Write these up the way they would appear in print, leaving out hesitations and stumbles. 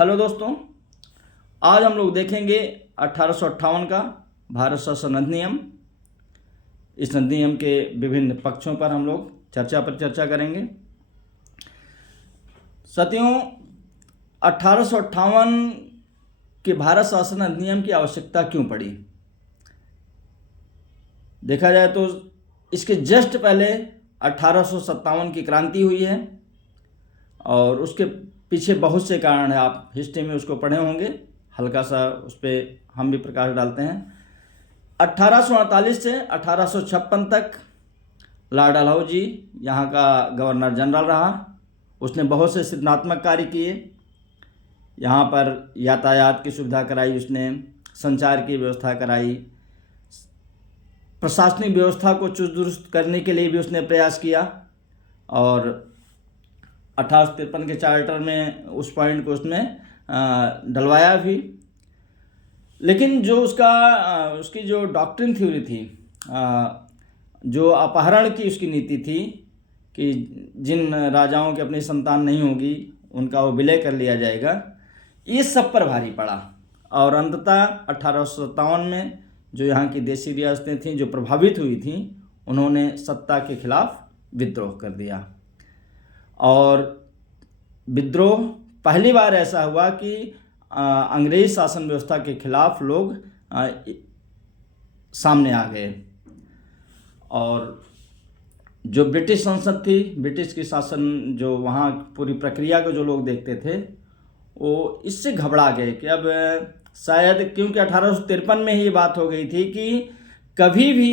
Hello दोस्तों, आज हम लोग देखेंगे 1858 का भारत शासन अधिनियम। इस अधिनियम के विभिन्न पक्षों पर हम लोग चर्चा करेंगे। साथियों, 1858 के भारत शासन अधिनियम की आवश्यकता क्यों पड़ी? देखा जाए तो इसके जस्ट पहले 1857 की क्रांति हुई है और उसके पीछे बहुत से कारण है। आप हिस्ट्री में उसको पढ़े होंगे, हल्का सा उस पर हम भी प्रकाश डालते हैं। 1848 से 1856 तक लॉर्ड डलहौजी यहाँ का गवर्नर जनरल रहा। उसने बहुत से सृजनात्मक कार्य किए। यहाँ पर यातायात की सुविधा कराई, उसने संचार की व्यवस्था कराई, प्रशासनिक व्यवस्था को चुस्त दुरुस्त करने के लिए भी उसने प्रयास किया और 1853 के चार्टर में उस पॉइंट को उसने डलवाया भी। लेकिन जो उसकी जो डॉक्ट्रिन थ्योरी थी, जो अपहरण की उसकी नीति थी कि जिन राजाओं की अपनी संतान नहीं होगी उनका वो विलय कर लिया जाएगा, ये सब पर भारी पड़ा और अंततः 1857 में जो यहाँ की देशी रियासतें थीं जो प्रभावित हुई थीं, उन्होंने सत्ता के खिलाफ विद्रोह कर दिया। और विद्रोह पहली बार ऐसा हुआ कि अंग्रेज शासन व्यवस्था के खिलाफ लोग सामने आ गए और जो ब्रिटिश संसद थी, ब्रिटिश की शासन जो वहाँ पूरी प्रक्रिया को जो लोग देखते थे, वो इससे घबरा गए कि अब शायद, क्योंकि 1853 में ही ये बात हो गई थी कि कभी भी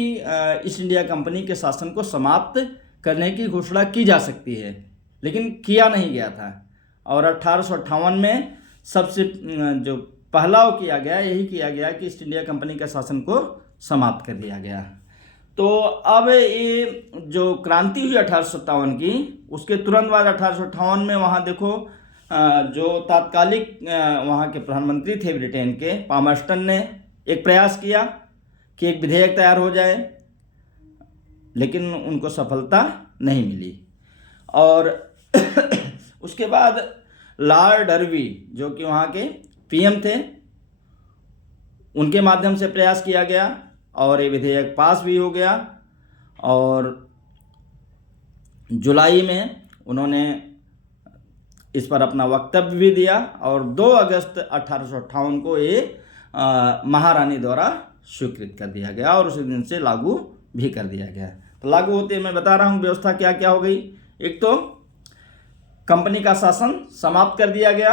ईस्ट इंडिया कंपनी के शासन को समाप्त करने की घोषणा की जा सकती है, लेकिन किया नहीं गया था। और 1858 में सबसे जो पहला किया गया, यही किया गया कि ईस्ट इंडिया कंपनी के शासन को समाप्त कर दिया गया। तो अब ये जो क्रांति हुई 1857 की, उसके तुरंत बाद 1858 में वहाँ देखो जो तात्कालिक वहाँ के प्रधानमंत्री थे ब्रिटेन के, पामर्स्टन ने एक प्रयास किया कि एक विधेयक तैयार हो जाए, लेकिन उनको सफलता नहीं मिली। और उसके बाद लॉर्ड डर्बी जो कि वहाँ के पीएम थे, उनके माध्यम से प्रयास किया गया और ये विधेयक पास भी हो गया। और जुलाई में उन्होंने इस पर अपना वक्तव्य भी दिया और 2 अगस्त 1858 को ये महारानी द्वारा स्वीकृत कर दिया गया और उसी दिन से लागू भी कर दिया गया। तो लागू होते मैं बता रहा हूँ व्यवस्था क्या क्या हो गई। एक तो कंपनी का शासन समाप्त कर दिया गया।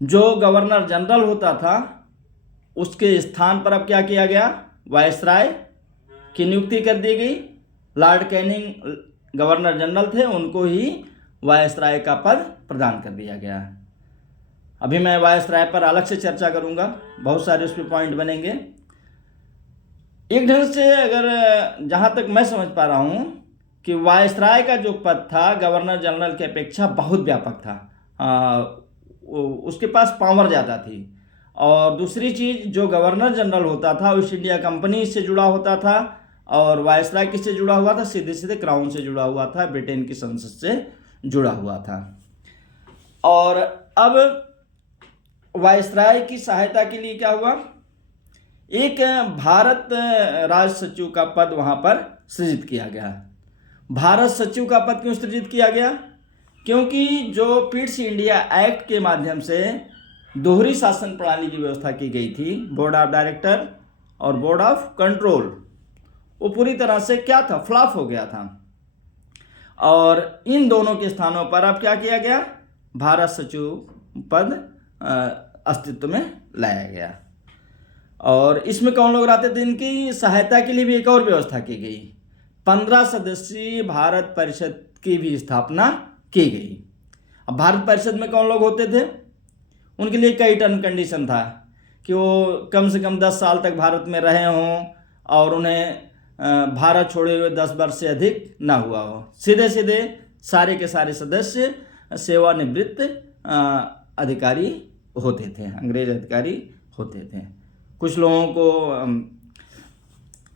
जो गवर्नर जनरल होता था उसके स्थान पर अब क्या किया गया, वायसराय की नियुक्ति कर दी गई। लॉर्ड कैनिंग गवर्नर जनरल थे, उनको ही वायसराय का पद प्रदान कर दिया गया। अभी मैं वायसराय पर अलग से चर्चा करूंगा, बहुत सारे उस पर पॉइंट बनेंगे। एक ढंग से अगर जहां तक मैं समझ पा रहा हूं कि वायसराय का जो पद था गवर्नर जनरल की अपेक्षा बहुत व्यापक था। उसके पास पावर ज़्यादा थी। और दूसरी चीज़, जो गवर्नर जनरल होता था ईस्ट इंडिया कंपनी से जुड़ा होता था और वायसराय किससे जुड़ा हुआ था, सीधे सीधे क्राउन से जुड़ा हुआ था, ब्रिटेन की संसद से जुड़ा हुआ था। और अब वायसराय की सहायता के लिए क्या हुआ, एक भारत राज सचिव का पद वहाँ पर सृजित किया गया। भारत सचिव का पद क्यों सृजित किया गया? क्योंकि जो पिट्स इंडिया एक्ट के माध्यम से दोहरी शासन प्रणाली की व्यवस्था की गई थी, बोर्ड ऑफ डायरेक्टर और बोर्ड ऑफ कंट्रोल, वो पूरी तरह से क्या था, फ्लॉप हो गया था। और इन दोनों के स्थानों पर अब क्या किया गया, भारत सचिव पद अस्तित्व में लाया गया। और इसमें कौन लोग रहते थे, इनकी सहायता के लिए भी एक और व्यवस्था की गई। 15 सदस्यीय भारत परिषद की भी स्थापना की गई। अब भारत परिषद में कौन लोग होते थे, उनके लिए कई टर्म कंडीशन था कि वो कम से कम 10 साल तक भारत में रहे हों और उन्हें भारत छोड़े हुए 10 वर्ष से अधिक ना हुआ हो। सीधे सीधे सारे के सारे सदस्य सेवानिवृत्त अधिकारी होते थे, अंग्रेज अधिकारी होते थे। कुछ लोगों को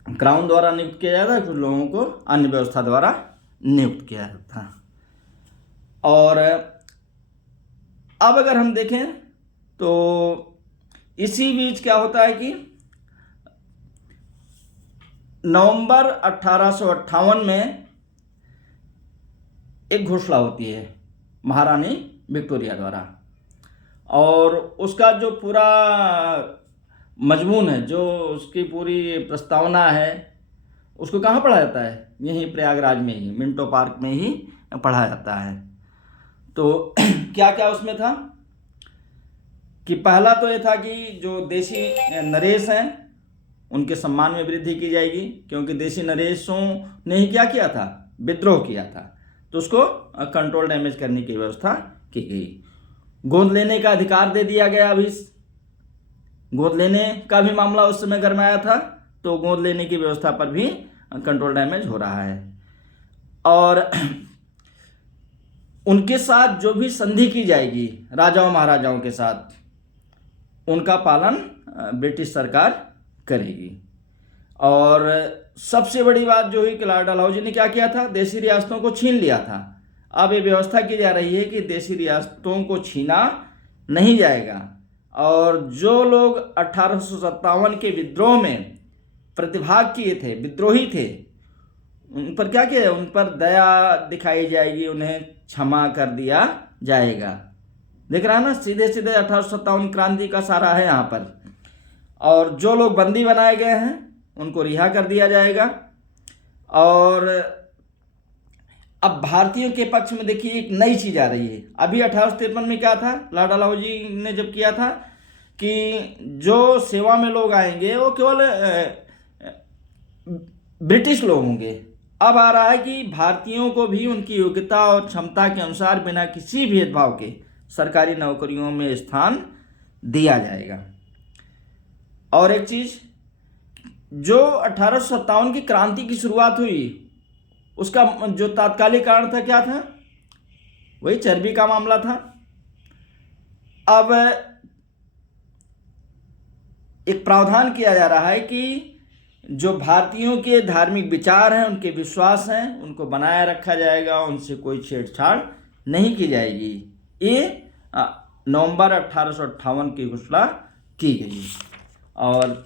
क्राउन द्वारा नियुक्त किया जाता है, कुछ लोगों को अन्य व्यवस्था द्वारा नियुक्त किया जाता था। और अब अगर हम देखें तो इसी बीच क्या होता है कि नवंबर 1858 में एक घोषणा होती है महारानी विक्टोरिया द्वारा, और उसका जो पूरा मजमून है, जो उसकी पूरी प्रस्तावना है, उसको कहाँ पढ़ा जाता है? यहीं प्रयागराज में ही, मिंटो पार्क में ही पढ़ा जाता है। तो क्या क्या उसमें था कि पहला तो ये था कि जो देशी नरेश हैं उनके सम्मान में वृद्धि की जाएगी, क्योंकि देशी नरेशों ने ही क्या किया था? विद्रोह किया था, तो उसको कंट्रोल डैमेज करने की व्यवस्था की गई। गोद लेने का अधिकार दे दिया गया। अभी गोद लेने का भी मामला उस समय गरमाया था, तो गोद लेने की व्यवस्था पर भी कंट्रोल डैमेज हो रहा है। और उनके साथ जो भी संधि की जाएगी राजाओं महाराजाओं के साथ, उनका पालन ब्रिटिश सरकार करेगी। और सबसे बड़ी बात जो हुई कि लॉर्ड डलहौजी ने क्या किया था? देशी रियासतों को छीन लिया था। अब ये व्यवस्था की जा रही है कि देशी रियासतों को छीना नहीं जाएगा, और जो लोग 1857 के विद्रोह में प्रतिभाग किए थे, विद्रोही थे, उन पर क्या किया? उन पर दया दिखाई जाएगी, उन्हें क्षमा कर दिया जाएगा। देख रहा है ना, सीधे सीधे 1857 क्रांति का सारा है यहाँ पर। और जो लोग बंदी बनाए गए हैं उनको रिहा कर दिया जाएगा। और अब भारतीयों के पक्ष में देखिए एक नई चीज आ रही है। अभी 1853 में क्या था? लॉर्ड डलहौजी ने जब किया था कि जो सेवा में लोग आएंगे वो केवल ब्रिटिश लोग होंगे। अब आ रहा है कि भारतीयों को भी उनकी योग्यता और क्षमता के अनुसार बिना किसी भेदभाव के सरकारी नौकरियों में स्थान दिया जाएगा। और एक चीज, जो 1857 की क्रांति की शुरुआत हुई उसका जो तात्कालिक कारण था क्या था? वही चर्बी का मामला था। अब एक प्रावधान किया जा रहा है कि जो भारतीयों के धार्मिक विचार हैं, उनके विश्वास हैं, उनको बनाए रखा जाएगा, उनसे कोई छेड़छाड़ नहीं की जाएगी। ये नवंबर 1858 की घोषणा की गई। और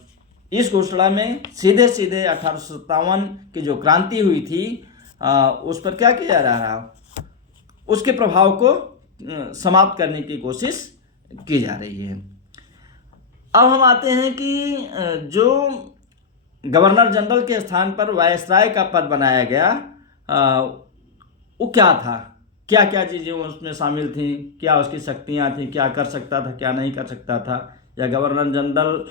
इस घोषणा में सीधे सीधे 1857 की जो क्रांति हुई थी उस पर क्या किया जा रहा है? उसके प्रभाव को समाप्त करने की कोशिश की जा रही है। अब हम आते हैं कि जो गवर्नर जनरल के स्थान पर वायसराय का पद बनाया गया वो क्या था? क्या क्या चीज़ें उसमें शामिल थी? क्या उसकी शक्तियाँ थी? क्या कर सकता था, क्या नहीं कर सकता था? या गवर्नर जनरल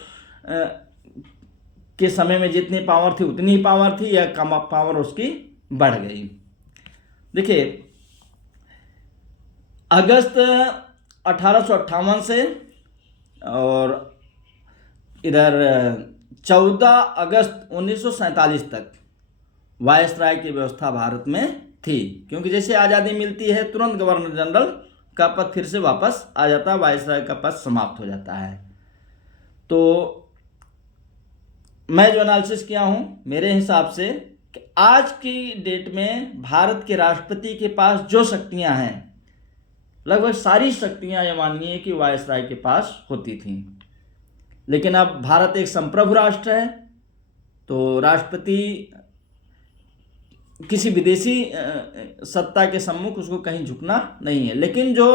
के समय में जितनी पावर थी उतनी ही पावर थी, या कम पावर उसकी बढ़ गई? देखिए, अगस्त 1858 से और इधर 14 अगस्त 1947 तक वायसराय की व्यवस्था भारत में थी, क्योंकि जैसे आज़ादी मिलती है तुरंत गवर्नर जनरल का पद फिर से वापस आ जाता है, वायसराय का पद समाप्त हो जाता है। तो मैं जो एनालिसिस किया हूँ, मेरे हिसाब से कि आज की डेट में भारत के राष्ट्रपति के पास जो शक्तियाँ हैं, लगभग सारी शक्तियाँ ये मानिए कि वायसराय के पास होती थीं। लेकिन अब भारत एक संप्रभु राष्ट्र है, तो राष्ट्रपति किसी विदेशी सत्ता के सम्मुख उसको कहीं झुकना नहीं है। लेकिन जो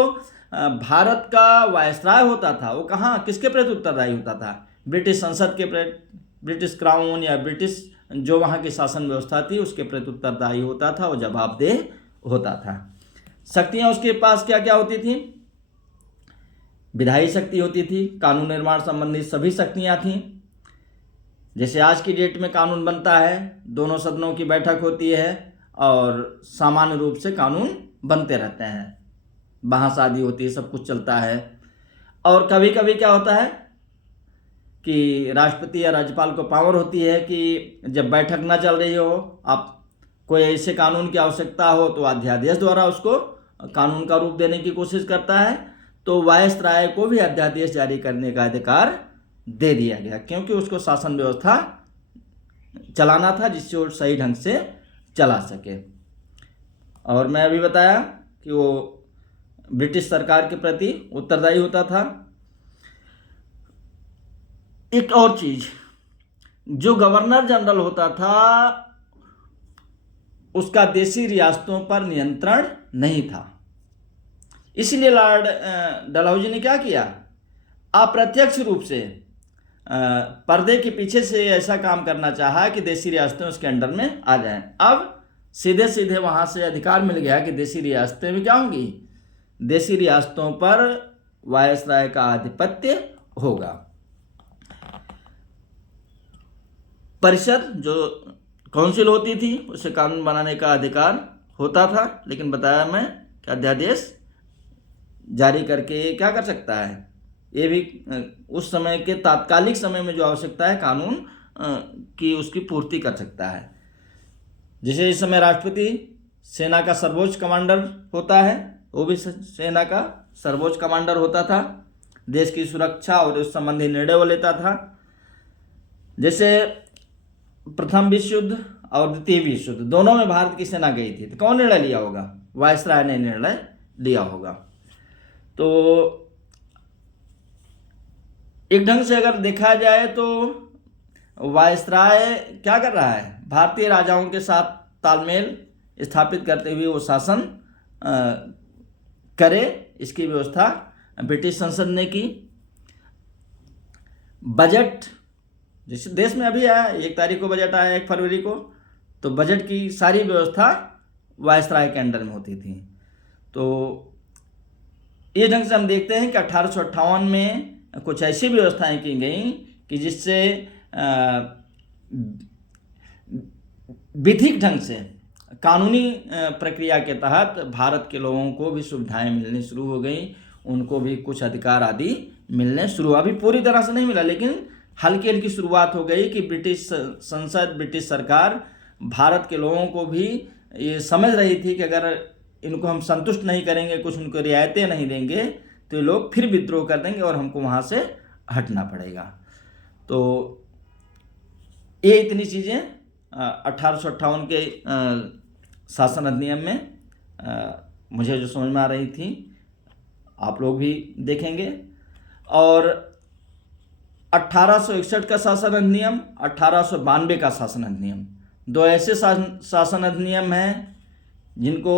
भारत का वायसराय होता था वो कहाँ, किसके प्रति उत्तरदायी होता था? ब्रिटिश संसद के प्रति, ब्रिटिश क्राउन या ब्रिटिश जो वहाँ की शासन व्यवस्था थी उसके प्रति उत्तरदायी होता था, वो जवाबदेह होता था। शक्तियाँ उसके पास क्या क्या होती थी? विधायी शक्ति होती थी, कानून निर्माण संबंधी सभी शक्तियाँ थीं। जैसे आज की डेट में कानून बनता है, दोनों सदनों की बैठक होती है और सामान्य रूप से कानून बनते रहते हैं, बहस आदि होती है, सब कुछ चलता है। और कभी कभी क्या होता है कि राष्ट्रपति या राज्यपाल को पावर होती है कि जब बैठक ना चल रही हो, आप कोई ऐसे कानून की आवश्यकता हो तो अध्यादेश द्वारा उसको कानून का रूप देने की कोशिश करता है। तो वायसराय को भी अध्यादेश जारी करने का अधिकार दे दिया गया, क्योंकि उसको शासन व्यवस्था चलाना था जिससे वो सही ढंग से चला सके। और मैं अभी बताया कि वो ब्रिटिश सरकार के प्रति उत्तरदायी होता था। एक और चीज, जो गवर्नर जनरल होता था उसका देशी रियासतों पर नियंत्रण नहीं था। इसलिए लॉर्ड डलहौजी ने क्या किया, अप्रत्यक्ष रूप से पर्दे के पीछे से ऐसा काम करना चाहा कि देशी रियासतें उसके अंडर में आ जाएं। अब सीधे सीधे वहां से अधिकार मिल गया कि देशी रियासतें भी क्या होंगी, देशी रियासतों पर वायसराय का आधिपत्य होगा। परिषद जो काउंसिल होती थी उसे कानून बनाने का अधिकार होता था, लेकिन बताया मैं कि अध्यादेश जारी करके क्या कर सकता है, ये भी उस समय के तात्कालिक समय में जो आवश्यकता है कानून की उसकी पूर्ति कर सकता है। जैसे इस समय राष्ट्रपति सेना का सर्वोच्च कमांडर होता है, वो भी सेना का सर्वोच्च कमांडर होता था, देश की सुरक्षा और उस संबंधी निर्णय वो लेता था। जैसे प्रथम विश्व युद्ध और द्वितीय विश्व युद्ध दोनों में भारत की सेना गई थी, तो कौन निर्णय लिया होगा, वायसराय ने निर्णय लिया होगा। तो एक ढंग से अगर देखा जाए तो वायसराय क्या कर रहा है, भारतीय राजाओं के साथ तालमेल स्थापित करते हुए वो शासन करे, इसकी व्यवस्था ब्रिटिश संसद ने की। बजट जैसे देश में अभी आया, 1 तारीख को बजट आया, 1 फरवरी को, तो बजट की सारी व्यवस्था वायसराय के अंडर में होती थी। तो ये ढंग से हम देखते हैं कि 1858 में कुछ ऐसी व्यवस्थाएं की गई कि जिससे विधिक ढंग से कानूनी प्रक्रिया के तहत भारत के लोगों को भी सुविधाएं मिलनी शुरू हो गई, उनको भी कुछ अधिकार आदि मिलने शुरू। अभी पूरी तरह से नहीं मिला, लेकिन हल्की हल्की शुरुआत हो गई कि ब्रिटिश संसद, ब्रिटिश सरकार भारत के लोगों को भी ये समझ रही थी कि अगर इनको हम संतुष्ट नहीं करेंगे, कुछ उनको रियायतें नहीं देंगे, तो ये लोग फिर विद्रोह कर देंगे और हमको वहाँ से हटना पड़ेगा। तो ये इतनी चीज़ें 1858 के शासन अधिनियम में मुझे जो समझ में आ रही थी, आप लोग भी देखेंगे। और 1861 का शासन अधिनियम, 1892 का शासन अधिनियम, दो ऐसे शासन अधिनियम हैं जिनको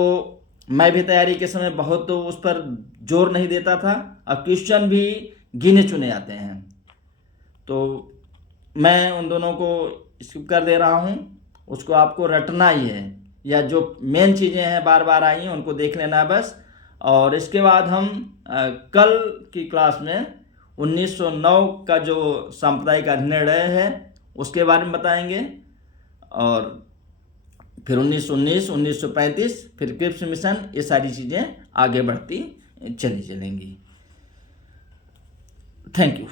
मैं भी तैयारी के समय बहुत तो उस पर जोर नहीं देता था। अब क्वेश्चन भी गिने चुने आते हैं, तो मैं उन दोनों को स्किप कर दे रहा हूँ, उसको आपको रटना ही है, या जो मेन चीज़ें हैं बार बार आई हैं उनको देख लेना बस। और इसके बाद हम कल की क्लास में 1909 का जो सांप्रदायिक अधिनिर्णय है उसके बारे में बताएंगे, और फिर 1919, 1935, फिर क्रिप्स मिशन, ये सारी चीज़ें आगे बढ़ती चली चलेंगी। Thank you.